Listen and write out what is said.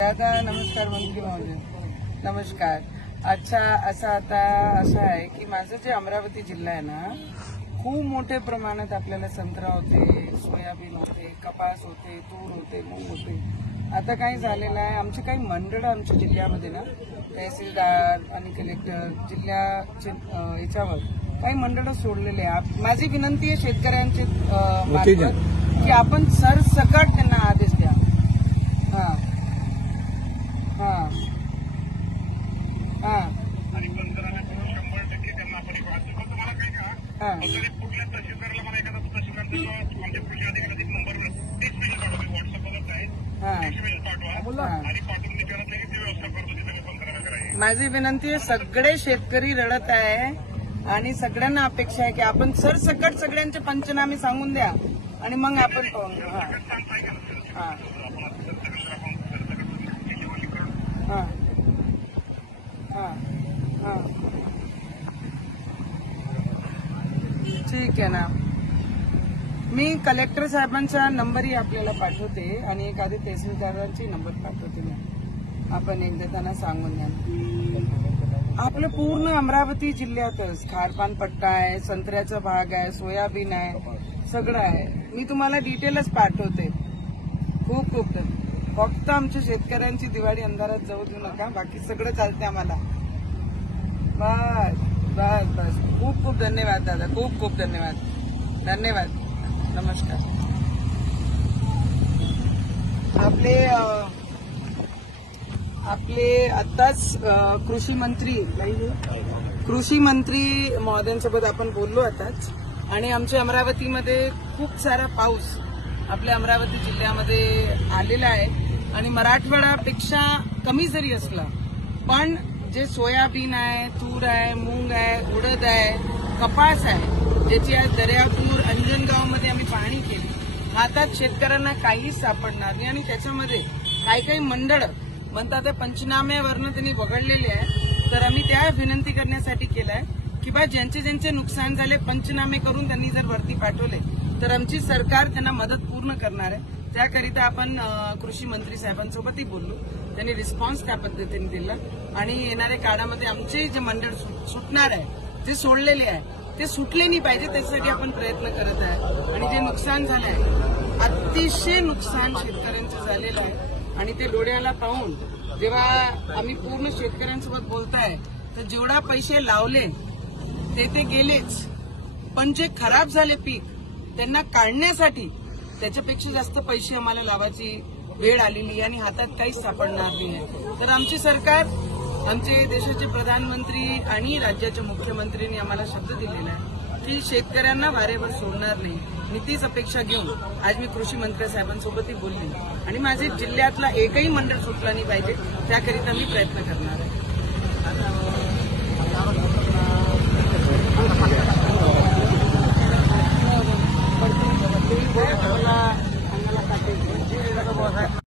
दादा नमस्कार मंत्री महोदय नमस्कार। अच्छा असं आहे की माझं जे अमरावती जिल्हा आहे ना, खूप मोठ्या प्रमाणात आपल्याला संत्रा होते, सोयाबीन होते, कपास होते, तूर होते, मूग होते। आता काय झालेलं आहे, आमचे काही मंडळ आमच्या जिल्ह्यामध्ये ना, तहसीलदार आणि कलेक्टर जिल्ह्याचे याच्यावर काही मंडळ सोडलेले आहे। माझी विनंती आहे शेतकऱ्यांचे मार्फत की आपण सरसकट त्यांना आदेश द्या। हा हा हा आणि पंतप्रधानांना 100% त्यांना आपण एक वाटतो तुम्हाला काय का कुठल्या तहसीलदाराला मला एखादा तहसीलदार म्हणजे कृषी अधिकाऱ्याचा नंबर तेच मेल पाठवा व्हॉट्सअपवरच आहे तेच मेल पाठवा आणि पाठवून देण्यात लगेच ती व्यवस्था करतो तिथे पंतप्रधान करायची। माझी विनंती आहे, सगळे शेतकरी रडत आहे आणि सगळ्यांना अपेक्षा आहे की आपण सरसकट सगळ्यांचे पंचनामे सांगून द्या आणि मग आपण हा ठीक आहे ना। मी कलेक्टर साहेबांचा नंबरही आपल्याला पाठवते आणि एखादी तहसीलदारांची नंबर पाठवते मी, आपण एकदा त्यांना सांगून द्या। आपलं पूर्ण अमरावती जिल्ह्यातच खारपान पट्टा आहे, संत्र्याचा भाग आहे, सोयाबीन आहे, सगळं आहे। मी तुम्हाला डिटेलच पाठवते। खूप खूप फक्त आमच्या शेतकऱ्यांची दिवाळी अंधारात जाऊ देऊ नका, बाकी सगळं चालते आम्हाला। बस बस बस खूप खूप धन्यवाद दादा, खूप खूप धन्यवाद नमस्कार। आपले आताच कृषी मंत्री महोदयांसोबत आपण बोललो आताच, आणि आमच्या अमरावतीमध्ये खूप सारा पाऊस आपल्या अमरावती जिल्ह्यामध्ये आलेला आहे आणि मराठवाड्यापेक्षा कमी जरी असला पण जे सोयाबीन आहे, तूर आहे, मूग आहे, उडद आहे, कपास आहे, ज्याची आज दर्यापूर अंजनगावमध्ये आम्ही पाहणी केली, हातात शेतकऱ्यांना काहीच सापडणार नाही। आणि त्याच्यामध्ये काही मंडळ म्हणतात पंचनाम्यावरनं त्यांनी वगळलेले आहे, तर आम्ही त्या विनंती करण्यासाठी केलाय की बा ज्यांचे नुकसान झाले पंचनामे करून त्यांनी जर वरती पाठवले तर आमची सरकार त्यांना मदत पूर्ण करणार आहे। त्याकरिता आपण कृषी मंत्री साहेबांसोबतही बोललो, त्यांनी रिस्पॉन्स त्या पद्धतीने दिला आणि येणाऱ्या काळामध्ये आमचे जे मंडळ सुटणार आहे ते सोडलेले आहे ते सुटले नाही पाहिजे, त्यासाठी आपण प्रयत्न करत आहे। आणि जे नुकसान झालं आहे, अतिशय नुकसान शेतकऱ्यांचं झालेलं आहे आणि ते डोळ्याला पाहून जेव्हा आम्ही पूर्ण शेतकऱ्यांसोबत बोलताय तर जेवढा पैसे लावले ते गेलेच, पण जे खराब झाले पीक त्यांना काढण्यासाठी त्याच्यापेक्षा जास्त पैसे आम्हाला लावायची वेळ आलेली आणि हातात काहीच सापडणार नाही। तर आमची सरकार, आमचे देशाचे प्रधानमंत्री आणि राज्याच्या मुख्यमंत्र्यांनी आम्हाला शब्द दिलेला आहे की शेतकऱ्यांना वारेवर सोडणार नाही, आणि तीच अपेक्षा घेऊन आज मी कृषी मंत्री साहेबांसोबतही बोलली आणि माझे जिल्ह्यातला एकही मंडळ सुटला नाही पाहिजे, त्याकरिता मी प्रयत्न करणार आहे।